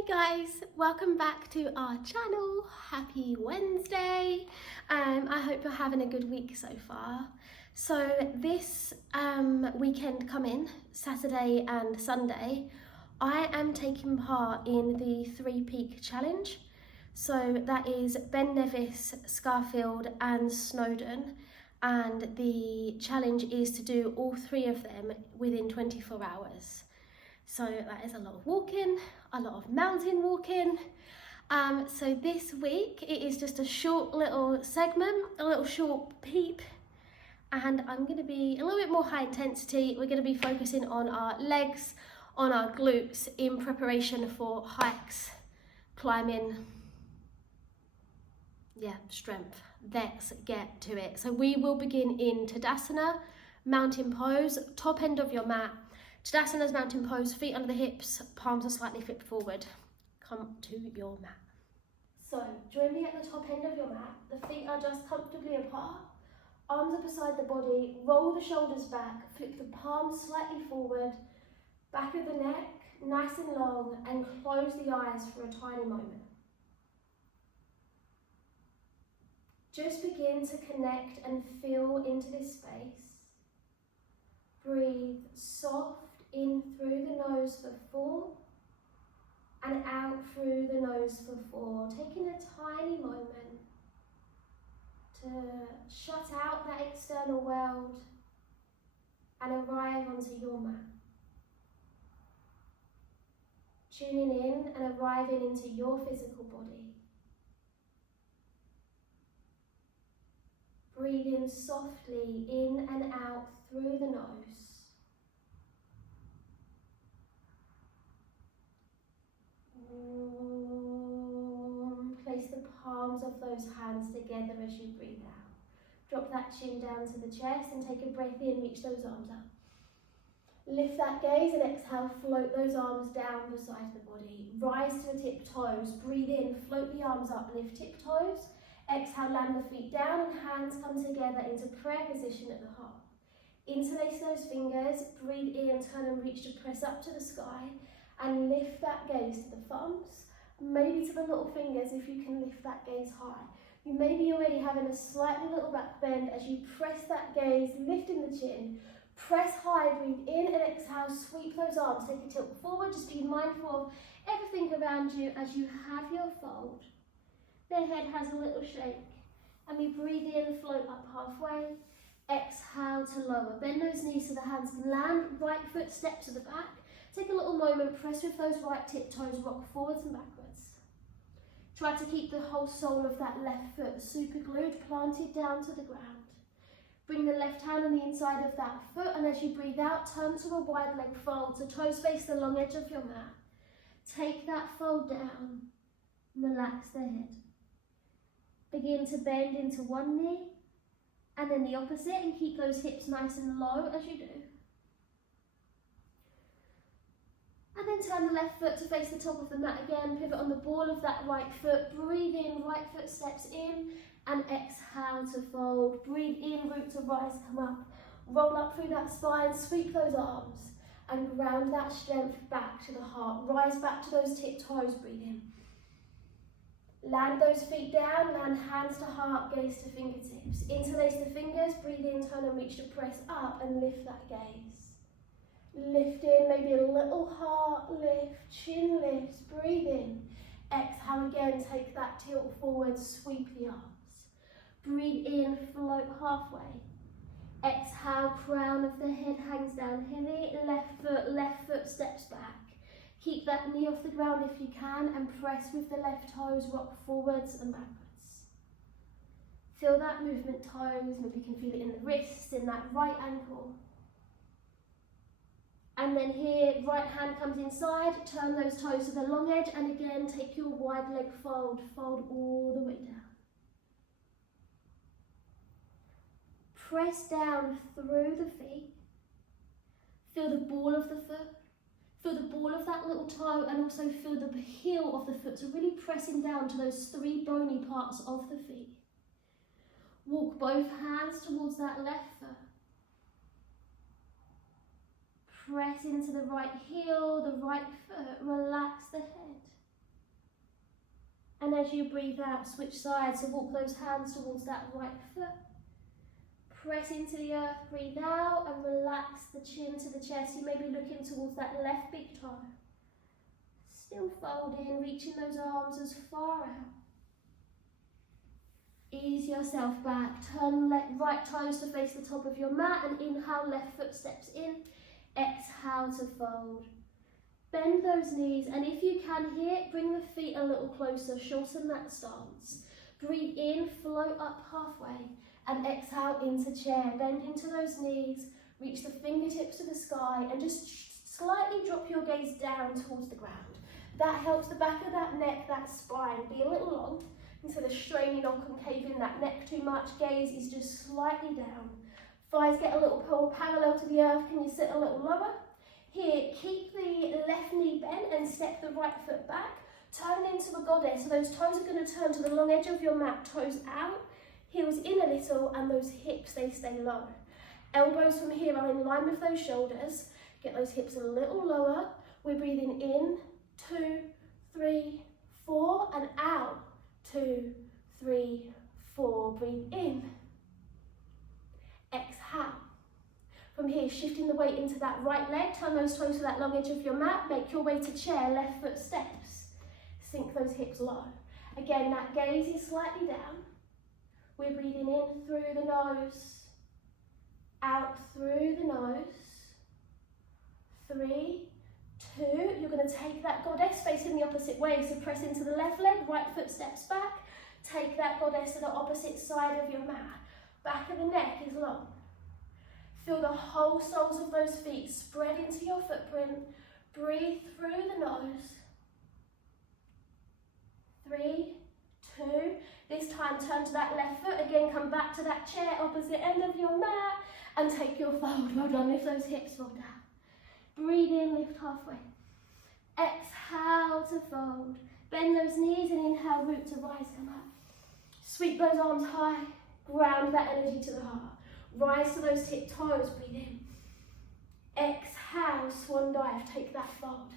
Hey guys, welcome back to our channel. Happy Wednesday. I hope you're having a good week so far. So this weekend coming, Saturday and Sunday, I am taking part in the 3 Peak Challenge. So that is Ben Nevis, Scarfell and Snowdon, and the challenge is to do all 3 of them within 24 hours. So that is a lot of walking, a lot of mountain walking. So this week it is just a short little segment, a little short peep, and I'm going to be a little bit more high intensity. We're going to be focusing on our legs, on our glutes in preparation for hikes, climbing, strength. Let's get to it. So we will begin in Tadasana, mountain pose, top end of your mat. Tadasana's mountain pose, feet under the hips, palms are slightly flipped forward. Come to your mat. So join me at the top end of your mat. The feet are just comfortably apart. Arms are beside the body. Roll the shoulders back. Flip the palms slightly forward. Back of the neck, nice and long, and close the eyes for a tiny moment. Just begin to connect and feel into this space. Breathe soft in through the nose for 4 and out through the nose for 4. Taking a tiny moment to shut out that external world and arrive onto your mat. Tuning in and arriving into your physical body. Breathing softly in and out through the nose. Place the palms of those hands together as you breathe out. Drop that chin down to the chest and take a breath in, reach those arms up. Lift that gaze and exhale, float those arms down beside the body. Rise to the tip toes, breathe in, float the arms up, lift tip toes. Exhale, land the feet down and hands come together into prayer position at the heart. Interlace those fingers, breathe in, turn and reach to press up to the sky and lift that gaze to the thumbs, maybe to the little fingers if you can lift that gaze high. You may be already having a slightly little back bend as you press that gaze, lifting the chin, press high, breathe in and exhale, sweep those arms, take a tilt forward, just be mindful of everything around you as you have your fold. The head has a little shake, and we breathe in, float up halfway, exhale to lower. Bend those knees so the hands land, right foot step to the back. Take a little moment, press with those right tip toes, rock forwards and backwards. Try to keep the whole sole of that left foot super glued, planted down to the ground. Bring the left hand on the inside of that foot, and as you breathe out, turn to a wide leg fold, so toes face the long edge of your mat. Take that fold down, relax the head. Begin to bend into one knee, and then the opposite, and keep those hips nice and low as you do. And then turn the left foot to face the top of the mat again, pivot on the ball of that right foot, breathe in, right foot steps in, and exhale to fold. Breathe in, root to rise, come up, roll up through that spine, sweep those arms, and ground that strength back to the heart. Rise back to those tip toes, breathe in. Land those feet down, land hands to heart, gaze to fingertips. Interlace the fingers, breathe in, turn and reach to press up and lift that gaze. Lift in, maybe a little heart lift, chin lifts, breathe in. Exhale again, take that tilt forward, sweep the arms. Breathe in, float halfway. Exhale, crown of the head hangs down heavy, left foot steps back. Keep that knee off the ground if you can and press with the left toes, rock forwards and backwards. Feel that movement toes, maybe you can feel it in the wrists, in that right ankle. And then here, right hand comes inside, turn those toes to the long edge, and again, take your wide leg fold, fold all the way down. Press down through the feet. Feel the ball of the foot, feel the ball of that little toe, and also feel the heel of the foot, so really pressing down to those 3 bony parts of the feet. Walk both hands towards that left foot. Press into the right heel, the right foot, relax the head. And as you breathe out, switch sides. So walk those hands towards that right foot. Press into the earth, breathe out, and relax the chin to the chest. You may be looking towards that left big toe. Still folding, reaching those arms as far out. Ease yourself back. Turn right toes to face the top of your mat, and inhale, left foot steps in. Exhale to fold. Bend those knees, and if you can here, bring the feet a little closer, shorten that stance. Breathe in, float up halfway, and exhale into chair. Bend into those knees, reach the fingertips to the sky, and just slightly drop your gaze down towards the ground. That helps the back of that neck, that spine, be a little long, instead of straining or concaving that neck too much. Gaze is just slightly down. Thighs get a little more parallel to the earth. Can you sit a little lower? Here, keep the left knee bent and step the right foot back. Turn into a goddess. So those toes are going to turn to the long edge of your mat. Toes out, heels in a little, and those hips, they stay low. Elbows from here are in line with those shoulders. Get those hips a little lower. We're breathing in, 2, 3, 4, and out. 2, 3, 4. Breathe in. Exhale. From here, shifting the weight into that right leg, turn those toes to that long edge of your mat, make your way to chair, left foot steps. Sink those hips low. Again, that gaze is slightly down. We're breathing in through the nose, out through the nose. 3, 2, you're going to take that goddess facing the opposite way, so press into the left leg, right foot steps back, take that goddess to the opposite side of your mat. Back of the neck is long. Feel the whole soles of those feet spread into your footprint. Breathe through the nose. 3, 2. This time turn to that left foot. Again, come back to that chair, opposite end of your mat, and take your fold. Well done, lift those hips, fall down. Breathe in, lift halfway. Exhale to fold. Bend those knees and inhale, root to rise, come up. Sweep those arms high. Ground that energy to the heart. Rise to those tip toes, breathe in. Exhale, swan dive, take that fold.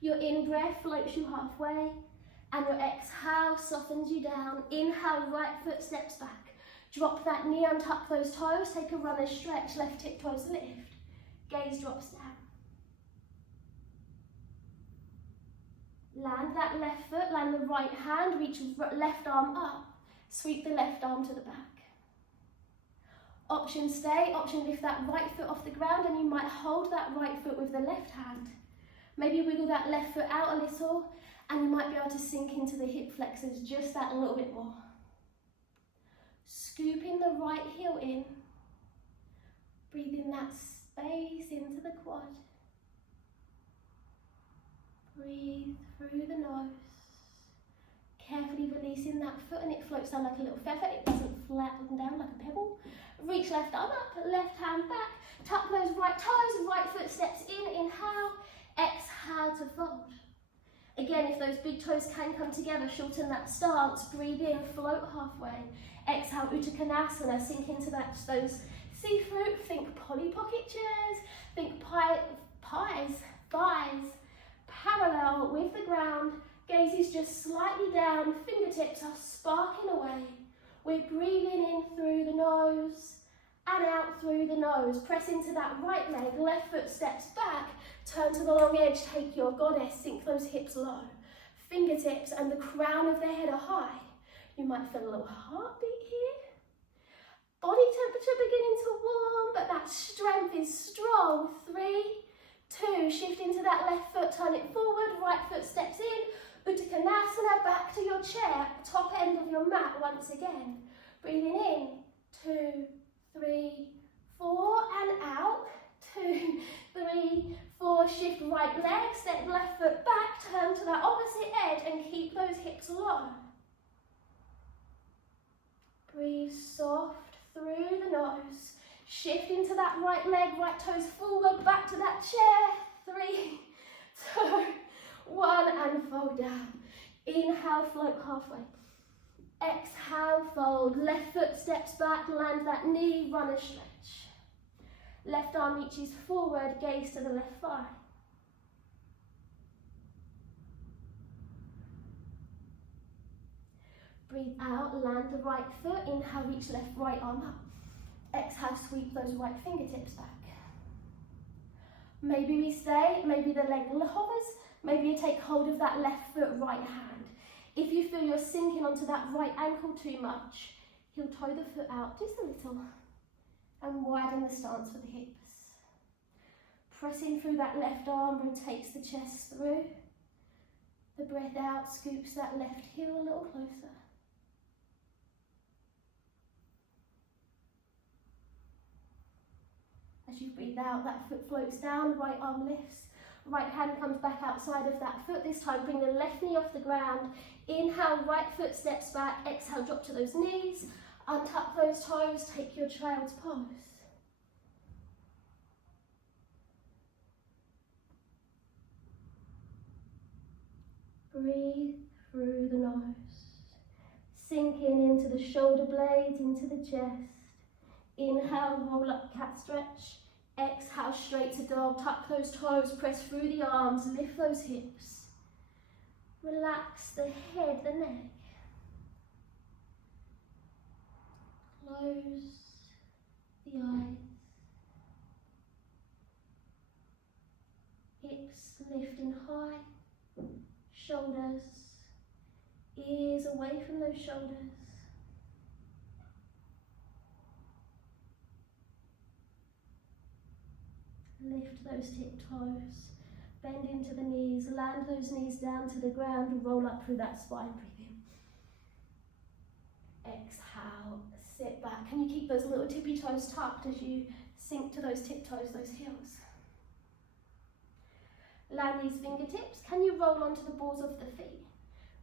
Your in-breath floats you halfway, and your exhale softens you down. Inhale, right foot steps back. Drop that knee, untuck those toes, take a runner's stretch, left tip toes lift. Gaze drops down. Land that left foot, land the right hand, reach left arm up. Sweep the left arm to the back. Option stay, option lift that right foot off the ground, and you might hold that right foot with the left hand. Maybe wiggle that left foot out a little, and you might be able to sink into the hip flexors just that a little bit more. Scooping the right heel in. Breathing that space into the quad. Breathe through the nose. Carefully releasing that foot, and it floats down like a little feather. It doesn't flatten down like a pebble. Reach left arm up, left hand back. Tuck those right toes, right foot steps in. Inhale, exhale to fold. Again, if those big toes can come together, shorten that stance. Breathe in, float halfway. Exhale, Uttanasana, sink into those sea fruit. Think Polly Pocket chairs. Think pies, thighs, parallel with the ground. Gaze is just slightly down, fingertips are sparking away. We're breathing in through the nose and out through the nose. Press into that right leg, left foot steps back, turn to the long edge, take your goddess, sink those hips low. Fingertips and the crown of the head are high. You might feel a little heartbeat here. Body temperature beginning to warm, but that strength is strong. 3, 2, shift into that left foot, turn it forward, right foot steps in. Uttanasana, back to your chair, top end of your mat once again. Breathing in, 2, 3, 4, and out. 2, 3, 4, shift right leg, step left foot back, turn to that opposite edge and keep those hips low. Breathe soft through the nose. Shift into that right leg, right toes forward, back to that chair. 3, 2, 1, and fold down. Inhale, float halfway. Exhale, fold. Left foot steps back, land that knee, run a stretch. Left arm reaches forward, gaze to the left thigh. Breathe out, land the right foot. Inhale, reach left, right arm up. Exhale, sweep those right fingertips back. Maybe we stay, maybe the leg hovers, maybe you take hold of that left foot, right hand. If you feel you're sinking onto that right ankle too much, heel toe the foot out just a little and widen the stance for the hips. Press in through that left arm, rotates the chest through. The breath out, scoops that left heel a little closer. As you breathe out, that foot floats down, right arm lifts, right hand comes back outside of that foot. This time, bring the left knee off the ground. Inhale, right foot steps back. Exhale, drop to those knees. Untuck those toes, take your child's pose. Breathe through the nose. Sinking into the shoulder blades, into the chest. Inhale, roll up, cat stretch. Exhale, straight to dog. Tuck those toes, press through the arms, lift those hips. Relax the head, the neck. Close the eyes. Hips lifting high. Shoulders, ears away from those shoulders. Lift those tip toes, bend into the knees, land those knees down to the ground and roll up through that spine, breathe in. Exhale, sit back. Can you keep those little tippy toes tucked as you sink to those tip toes, those heels? Land these fingertips. Can you roll onto the balls of the feet?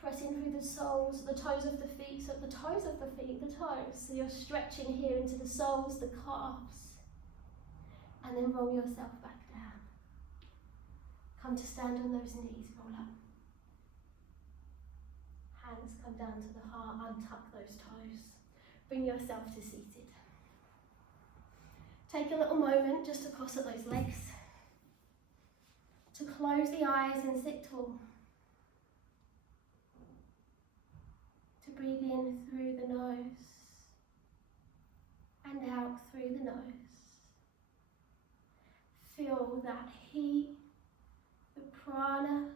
Pressing through the soles, the toes of the feet, so the toes of the feet, the toes. So you're stretching here into the soles, the calves. And then roll yourself back down. Come to stand on those knees, roll up. Hands come down to the heart, untuck those toes. Bring yourself to seated. Take a little moment just to cross at those legs. To close the eyes and sit tall. To breathe in through the nose and out through the nose. Feel that heat, the prana,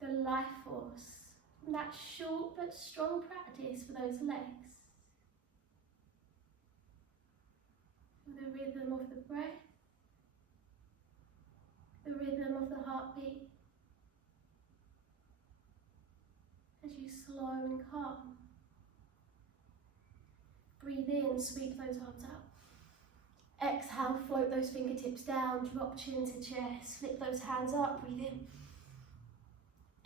the life force, from that short but strong practice for those legs. Feel the rhythm of the breath, the rhythm of the heartbeat, as you slow and calm. Breathe in, sweep those arms out. Exhale, float those fingertips down, drop chin to chest, flip those hands up, breathe in.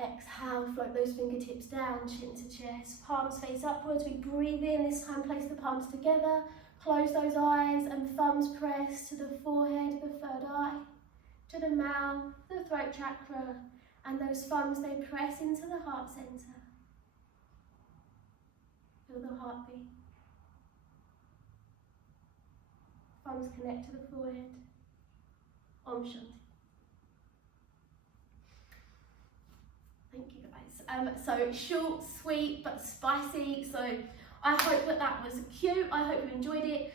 Exhale, float those fingertips down, chin to chest, palms face upwards. We breathe in, this time place the palms together, close those eyes and thumbs press to the forehead, the third eye, to the mouth, the throat chakra, and those thumbs, they press into the heart center. Feel the heartbeat. Thumbs connect to the forehead. Om Shanti. Thank you guys. So short, sweet, but spicy. So I hope that was cute. I hope you enjoyed it.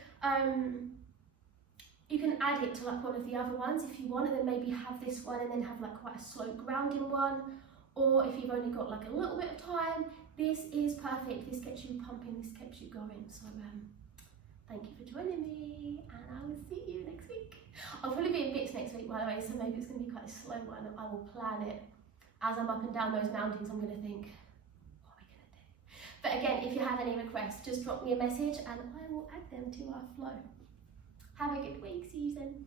You can add it to like one of the other ones if you want, and then maybe have this one and then have like quite a slow grounding one. Or if you've only got like a little bit of time, this is perfect. This gets you pumping, this keeps you going. So thank you for joining me, and I will see you next week. I'll probably be in bits next week, by the way, so maybe it's going to be quite a slow one. I will plan it. As I'm up and down those mountains, I'm going to think, what are we going to do? But again, if you have any requests, just drop me a message and I will add them to our flow. Have a good week. See you soon.